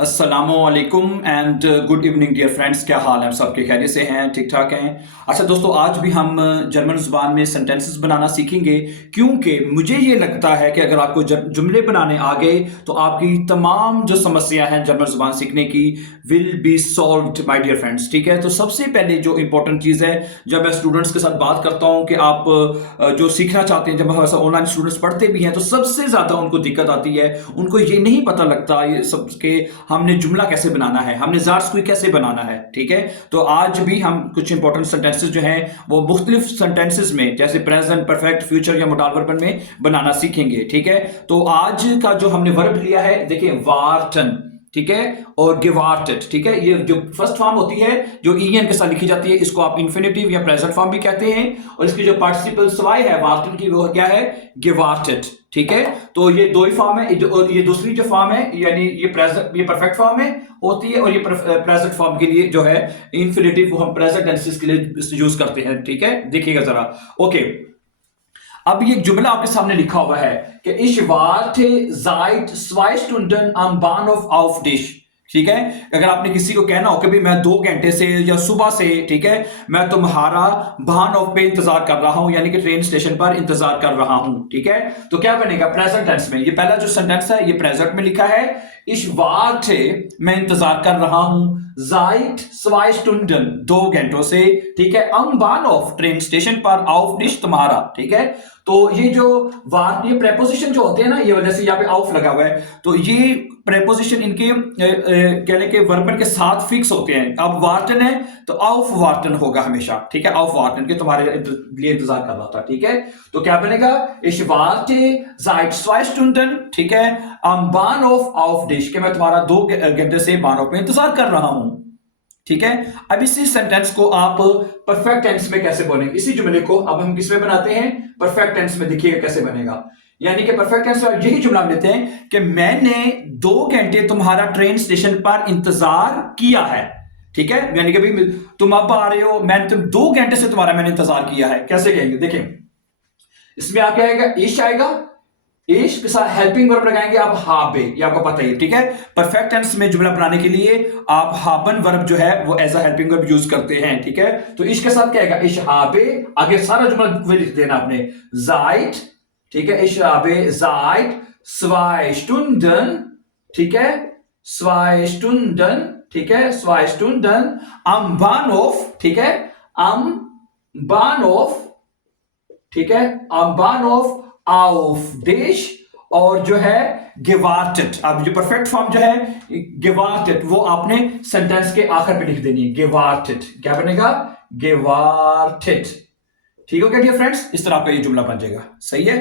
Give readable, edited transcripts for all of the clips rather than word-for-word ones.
अस्सलामुअलैकुम and good evening dear friends. क्या हाल है? सबके खैरियत से हैं? ठीक ठाक हैं? अच्छा दोस्तों, आज भी हम जर्मन ज़ुबान में सेंटेंसेस बनाना सीखेंगे, क्योंकि मुझे ये लगता है कि अगर आपको जुमले बनाने आ गए तो आपकी तमाम जो समस्या हैं जर्मन ज़ुबान सीखने की will be solved my dear friends. ठीक है, तो सबसे पहले जो इंपॉर्टेंट चीज़ है, जब मैं स्टूडेंट्स के साथ बात करता हूँ कि आप जो सीखना चाहते हैं, जब हम ऑनलाइन स्टूडेंट्स पढ़ते भी हैं तो सबसे ज़्यादा उनको दिक्कत आती है, उनको ये नहीं पता लगता ये सब के हमने जुमला कैसे बनाना है, हमने ज़ार्स कैसे बनाना है। ठीक है, तो आज भी हम कुछ इंपॉर्टेंट सेंटेंसेस जो हैं वो मुख्तलिफ सेंटेंसेस में, जैसे प्रेजेंट, परफेक्ट, फ्यूचर या मोडाल वर्बन में बनाना सीखेंगे। ठीक है, तो आज का जो हमने वर्ब लिया है, देखिए वार्टन, ठीक है, और गिवार्टेड। ठीक है, ये जो फर्स्ट फॉर्म होती है जो ईएन के साथ लिखी जाती है, इसको आप इन्फिनेटिव या प्रेजेंट फॉर्म भी कहते हैं, और इसकी जो पार्टिसिपल सवाई है वार्टन की, वो क्या है? गिवार्टेड। ठीक है, तो ये दो ही फॉर्म है, और ये दूसरी जो फॉर्म है, यानी ये परफेक्ट फॉर्म है होती है, और ये प्रेजेंट फॉर्म के लिए जो है इन्फिनेटिव, वो हम प्रेजेंट टेंसेस के लिए यूज करते हैं। ठीक है, देखिएगा जरा। ओके, अब ये जुमला आपके सामने लिखा हुआ है कि ich warte seit 2 Stunden am Bahnhof auf dich। ठीक है, अगर आपने किसी को कहना हो कि भाई मैं 2 घंटे से या सुबह से, ठीक है, मैं तुम्हारा बाहनोफ पे इंतजार कर रहा हूं, यानी कि ट्रेन स्टेशन पर इंतजार कर रहा हूं। ठीक है, तो क्या बनेगा प्रेजेंट टेंस में? ये पहला जो सेंटेंस है ये प्रेजेंट में लिखा है, ich warte, मैं इंतजार कर रहा हूं, seit 2 Stunden, 2 घंटों से, ठीक है, am Bahnhof, ट्रेन स्टेशन पर, auf dich, तुम्हारा। ठीक है, तो ये जो ये प्रेपोजिशन जो होते हैं ना, ये वजह से यहाँ पे आउफ लगा हुआ है, तो ये प्रेपोजिशन इनके कहने के वर्बन के साथ फिक्स होते हैं। अब वार्टन है तो आउफ वार्टन होगा हमेशा। ठीक है, आउफ वार्टन के तुम्हारे लिए इंतजार कर रहा था। ठीक है, तो क्या बनेगा? ich warte seit 2 Stunden, ठीक है, am Bahnhof auf dich, कि मैं तुम्हारा 2 घंटे से बानहोफ में इंतजार कर रहा हूं। ठीक है, अब इसी सेंटेंस को आप परफेक्ट टेंस में कैसे बोलेंगे? इसी जुमले को अब हम किस में बनाते हैं? परफेक्ट टेंस में। देखिएगा कैसे बनेगा, यानी कि परफेक्ट टेंस में यही जुमला लेते हैं कि मैंने 2 घंटे तुम्हारा ट्रेन स्टेशन पर इंतजार किया है। ठीक है, यानी कि भाई तुम अब आ रहे हो, तुम 2 घंटे से तुम्हारा मैंने इंतजार किया है। कैसे कहेंगे? देखें, इसमें आप क्या आएगा? इश आएगा, इश के साथ हेल्पिंग वर्ब लगाएंगे आप हाबे, ये आपको पता ही है। ठीक है, परफेक्ट टेंस में जुमला बनाने के लिए आप हाबन वर्ब जो है वो as a helping verb use करते हैं। ठीक है, तो इश के साथ क्या आएगा? इश हाबे, आगे सारा जुमला वही लिख देना आपने, जाइट, ठीक है, इश हाबे जाइट 2 Stunden, ठीक है, 2 Stunden, ठीक है, 2 Stunden am Bahnhof, ठीक है, am Bahnhof, ठीक है, am Bahnhof auf dich, और जो है gewartet। अब जो परफेक्ट फॉर्म जो है gewartet, वो आपने सेंटेंस के आखिर पे लिख देनी है, gewartet। क्या बनेगा? gewartet। ठीक हो गया डियर फ्रेंड्स? इस तरह आपका ये जुमला बन जाएगा। सही है?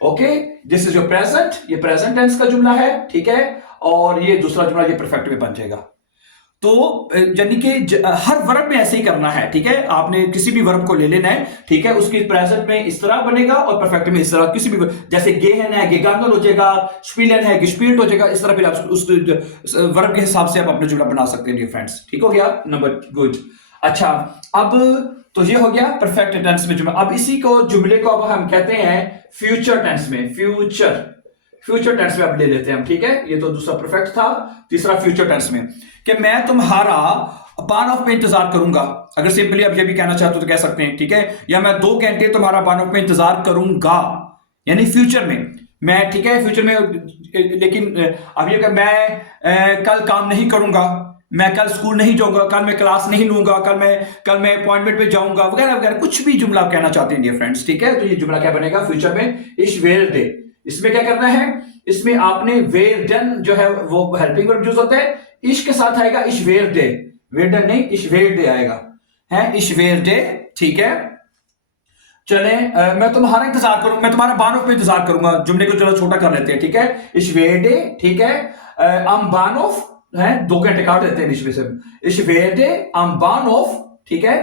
Okay, this is your present, ये प्रेजेंट टेंस का जुमला है। ठीक है, और ये दूसरा जुमला ये परफेक्ट में बन जाएगा। तो यानी कि हर वर्ब में ऐसे ही करना है। ठीक है, आपने किसी भी वर्ब को ले लेना है, ठीक है, उसकी प्रेजेंट में इस तरह बनेगा और परफेक्ट में इस तरह। किसी भी जैसे गेहन है गेगांगन हो जाएगा, स्पीलन है गेस्पील्ट हो जाएगा, इस तरह फिर आप उस वर्ब के हिसाब से आप अपना जुमला बना सकते हैं डियर फ्रेंड्स। ठीक हो गया नंबर? गुड। अच्छा, अब तो ये हो गया परफेक्ट टेंस में जुमला। अब इसी को जुमले को अब हम कहते हैं फ्यूचर टेंस में। फ्यूचर टेंस में अब ले लेते हैं हम। ठीक है, ये तो दूसरा परफेक्ट था, तीसरा फ्यूचर टेंस में कि मैं तुम्हारा बानहोफ पे इंतजार करूंगा। अगर सिंपली आप ये भी कहना चाहते हो तो कह सकते हैं, ठीक है, या मैं 2 घंटे तुम्हारा बानहोफ पे इंतजार करूंगा, यानी फ्यूचर में मैं, ठीक है, फ्यूचर में। लेकिन अब ये मैं कल काम नहीं करूंगा, मैं कल स्कूल नहीं जाऊंगा, कल मैं क्लास नहीं लूंगा, कल मैं अपॉइंटमेंट पे जाऊंगा, वगैरह वगैरह, कुछ भी जुमला आप कहना चाहते हैं डियर फ्रेंड्स। ठीक है, तो ये जुमला क्या बनेगा फ्यूचर में? इश वेर डे। इसमें क्या करना है? इसमें आपने वेर डन जो है वो हेल्पिंग वर्ब यूज होता है, इश के साथ आएगा इश वेर डे, वेर डन नहीं, इश वेर डे आएगा, है इश वेर डे। ठीक है, चले, मैं तुम्हारा इंतजार करूंगा, मैं तुम्हारा बानहोफ पे इंतजार करूंगा। जुमले को चलो छोटा कर लेते हैं। ठीक है, इश वेर डे, ठीक है, अम बानहोफ है, 2 घंटे काट देते हैं बीच में से, इश वेर डे अम बानहोफ, ठीक है,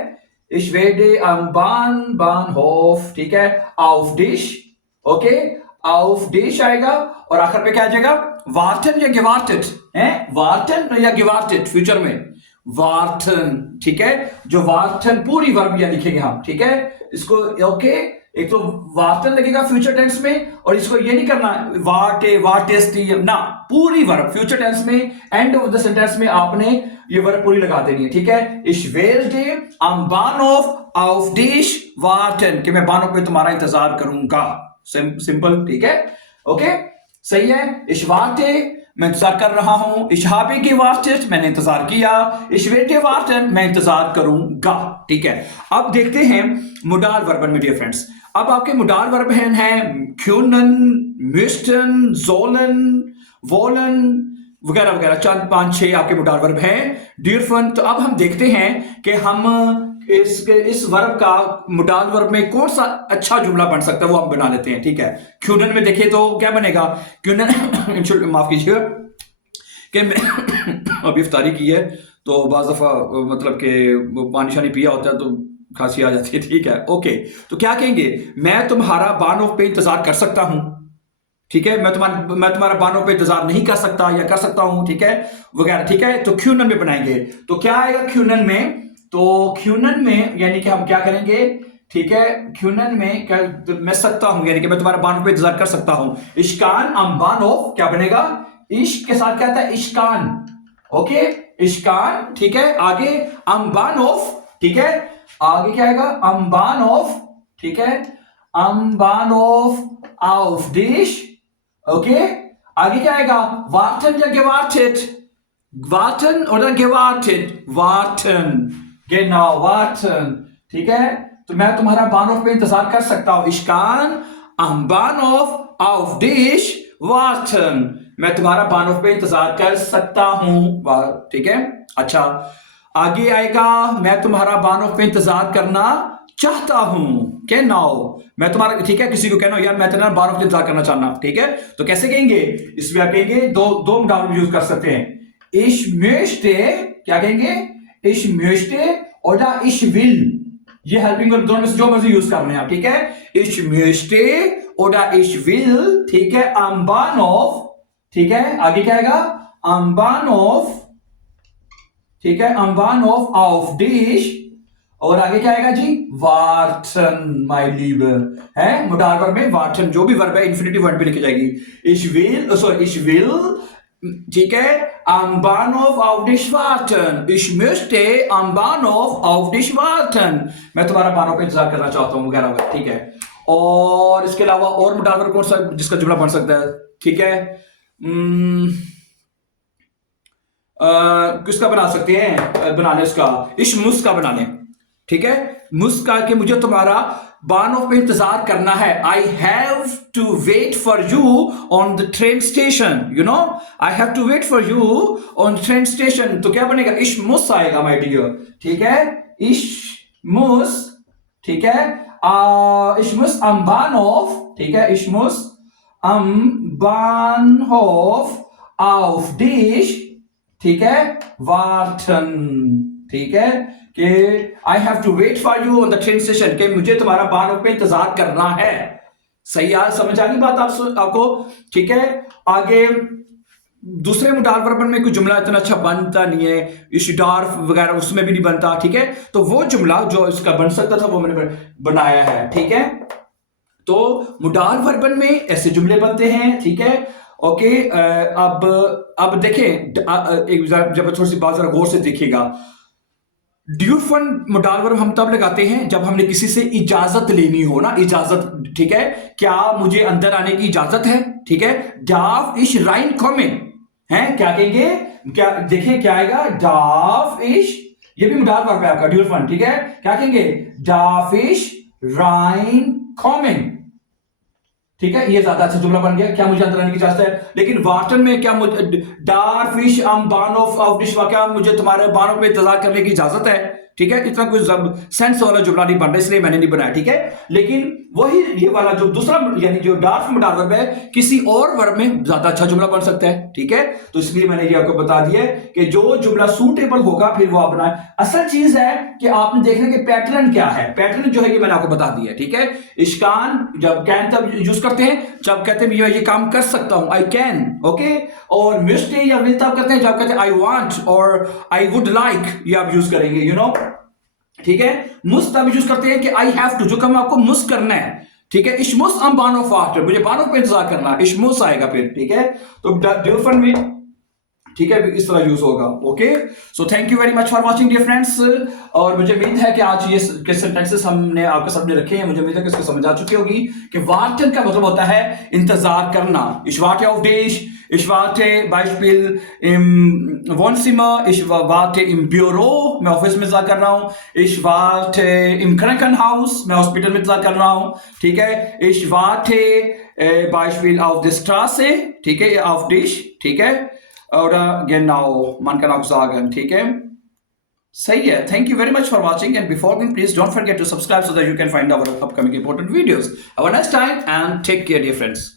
इश वेर डे अम बानहोफ, ठीक है, auf dich, okay, auf dich आएगा, और आखिर पे क्या आ जाएगा? वार्टन या गिवार्टेड है, वार्टन या गिवार्टेड फ्यूचर में, वार्टन। ठीक है, जो वार्टन पूरी वर्ब या लिखेंगे हम। ठीक है, इसको ओके, एक तो वार्टन लगेगा फ्यूचर टेंस में, और इसको ये नहीं करना वाटे वाटेस्टी ना, पूरी वर्ब फ्यूचर टेंस में एंड ऑफ द सेंटेंस में आपने ये वर्ब पूरी लगा देनी है, ठीक है। इश Velde am Bahnhof auf dich warten, कि मैं बानोफ पे तुम्हारा इंतजार करूंगा, सिंपल, ठीक है, ओके, सही है। इश वाटे, मैं इंतजार कर रहा हूं। इश habe gewartet, मैंने इंतजार किया। इश werde warten, मैं इंतजार करूंगा, ठीक है। अब देखते हैं मोडाल वर्बन में डियर फ्रेंड्स। अब आपके मोडाल वर्ब हैं können, müssten, sollen, wollen वगैरह वगैरह, 4 5 6 आपके मोडाल वर्ब हैं डियर फ्रेंड। तो अब हम देखते हैं कि हम इस वर्ब का मोडाल वर्ब में कौन सा अच्छा जुमला बन सकता है, वो हम बना लेते हैं, ठीक है। क्यूनन में देखें तो क्या बनेगा, क्यूनन माफ कीजिएगा कि मैं अभी इफ्तारी की है तो बाज़ दफ़ा मतलब कि पानी शानी पिया होता है तो खांसी आ जाती है, ठीक है, ओके। तो क्या कहेंगे, मैं तुम्हारा बानोफ पे इंतजार कर सकता हूं, ठीक है, मैं तुम्हारा बानों पे इंतजार नहीं कर सकता या कर सकता हूं, ठीक है, वगैरह, ठीक है। तो क्यूनन में बनाएंगे तो क्या आएगा क्यूनन में, तो क्यूनन में यानी कि हम क्या करेंगे, ठीक है, क्यूनन में क्या, तो मैं सकता हूं यानी कि मैं तुम्हारा बानों पे इंतजार कर सकता हूं। इश्कान अम बानोफ क्या बनेगा, इश्क के साथ क्या आता है, इश्कान, ओके, इश्कान, ठीक है। आगे अम बानोफ, ठीक है, आगे क्या आएगा, अम बानोफ, ठीक है, अम बानोफ auf dich, ओके। आगे क्या आएगा, warten या gewartet, warten oder gewartet, warten, genau, warten, ठीक है। तो मैं तुम्हारा बानोफ पे इंतजार कर सकता हूं, ich kann am Bahnhof auf dich warten, मैं तुम्हारा बानोफ पे इंतजार कर सकता हूं, ठीक है। अच्छा, आगे आएगा, मैं तुम्हारा बानोफ पे इंतजार करना चाहता हूं, क्या नाउ, मैं तुम्हारा, ठीक है, किसी को कहना यार मैं तेरा बानोफ पे इंतजार करना चाहना, ठीक है। तो कैसे कहेंगे, इसमें आप कहेंगे दो मोडाल यूज कर सकते हैं, ich möchte, क्या कहेंगे, ich möchte oder ich will, ये हेल्पिंग वर्ब दोनों में से जो मर्जी यूज करने हैं आप, ठीक है। ich möchte oder ich will, ठीक है, am Bahnhof, ठीक है, आगे क्या आएगा, am Bahnhof, ठीक है, am Bahnhof auf dich, और आगे क्या आएगा जी, वार्टन माय लीबर, है मोडाल वर्ब में वार्टन, जो भी वर्ब है इन्फिनिटिव वर्ब पे लिखी जाएगी। ich will, ठीक है, am Bahnhof auf dich warten, ich möchte am Bahnhof auf dich warten, मैं तुम्हारा बानोफ पे इंतजार करना चाहता हूं, वगैरह वगैरह, ठीक है। और इसके अलावा और मोडाल वर्ब कौन सा जिसका जुमला बन सकता है, ठीक है, किसका बना सकते हैं, बना ले इसका, इश मुस का बना लें, ठीक है, मुस्का के मुझे तुम्हारा बानोफ पे इंतजार करना है, I have to wait for you on the train station, you know, I have to wait for you on train station, तो क्या बनेगा, इश मुस आएगा माय डियर, ठीक है, इश मुस, ठीक है, इश मुस अम बानोफ, ठीक है, इश मुस अम बानहोफ auf dich, ठीक है, वार्टन, ठीक है, कि I have to wait for you on the train station, कि मुझे तुम्हारा बानोफ पे इंतजार करना है, सही यार, समझ आ गई बात आपको, ठीक है। आगे दूसरे मोडाल वर्बन में कोई जुमला इतना अच्छा बनता नहीं है, इशडार्फ वगैरह उसमें भी नहीं बनता, ठीक है। तो वो जुमला जो इसका बन सकता था वो मैंने बनाया है, ठीक है। तो मोडाल वर्बन में ऐसे जुमले बनते हैं, ठीक है, ओके। अब देखें, जब थोड़ी सी बात जरा गौर से देखिएगा, ड्यूफन मोडाल वर्ब हम तब लगाते हैं जब हमने किसी से इजाजत लेनी हो ना, इजाजत, ठीक है, क्या मुझे अंदर आने की इजाजत है, ठीक है, डाफ इश राइन कॉमिंग, है, क्या कहेंगे, क्या देखें क्या आएगा, डाफ इश, ये भी मोडाल वर्ब है आपका ड्यूफन, ठीक है, क्या कहेंगे, डाफ इश राइन कॉमिंग, ठीक है, ये ज्यादा अच्छा जुमला बन गया, क्या मुझे अंदर आने की इजाजत है। लेकिन वार्टन में क्या मुझे डार्फिश अम बानोफ ऑफ डिश, क्या मुझे तुम्हारे बानों पे इंतजार करने की इजाजत है, ठीक है, इतना कोई सेंस वाला जुमला नहीं बन रहा, इसलिए मैंने नहीं बनाया, ठीक है। लेकिन वही ये वाला जो दूसरा यानी जो डार्फ मोडाल वर्ब है, किसी और वर्ब में ज्यादा अच्छा जुमला बन सकता है, ठीक है। तो इसलिए मैंने ये आपको बता दिया कि जो जुमला सूटेबल होगा फिर वो आप बनाए। असल चीज है कि आपने देखना कि पैटर्न क्या है, पैटर्न जो है ये मैंने आपको बता दिया, ठीक है। इश्कान जब कैन तब यूज करते हैं जब कहते हैं ये काम कर सकता हूं, आई कैन, ओके। और मिस्टे या विल तब करते हैं जब कहते हैं आई वांट और आई वुड लाइक, ये आप यूज करेंगे, यू नो, ठीक है। मुस्त आप यूज करते हैं कि आई हैव टू, जो काम आपको मुस्त करना है, ठीक है। इश मुस am बानो फास्टर, मुझे बानो पे इंतजार करना है, इश मुस आएगा फिर, ठीक है। तो डिफरेंट में, ठीक है, इस तरह यूज होगा। Okay, so thank you very much for watching dear friends. और मुझे उम्मीद है कि आज ये के सेंटेंसेस हमने आपके सामने रखे हैं, मुझे उम्मीद है कि इसको समझ आ चुकी होगी कि वार्टन का मतलब होता है इंतजार करना। Ich warte auf dich, ich warte Beispiel im Wohnzimmer, ich warte im Büro, मैं ऑफिस में इंतजार कर रहा हूँ। Ich warte im Krankenhaus, मैं हॉस्पिटल में इंतजार कर रहा हूँ, ठीक है। Ich warte Beispiel auf der Straße, ठीक है, auf dich, ठीक है। Oder genau, man kann auch sagen, ठीक है। सही है। Thank you very much for watching, and before going, please don't forget to subscribe so that you can find our upcoming important videos. Have a nice time and take care, dear friends.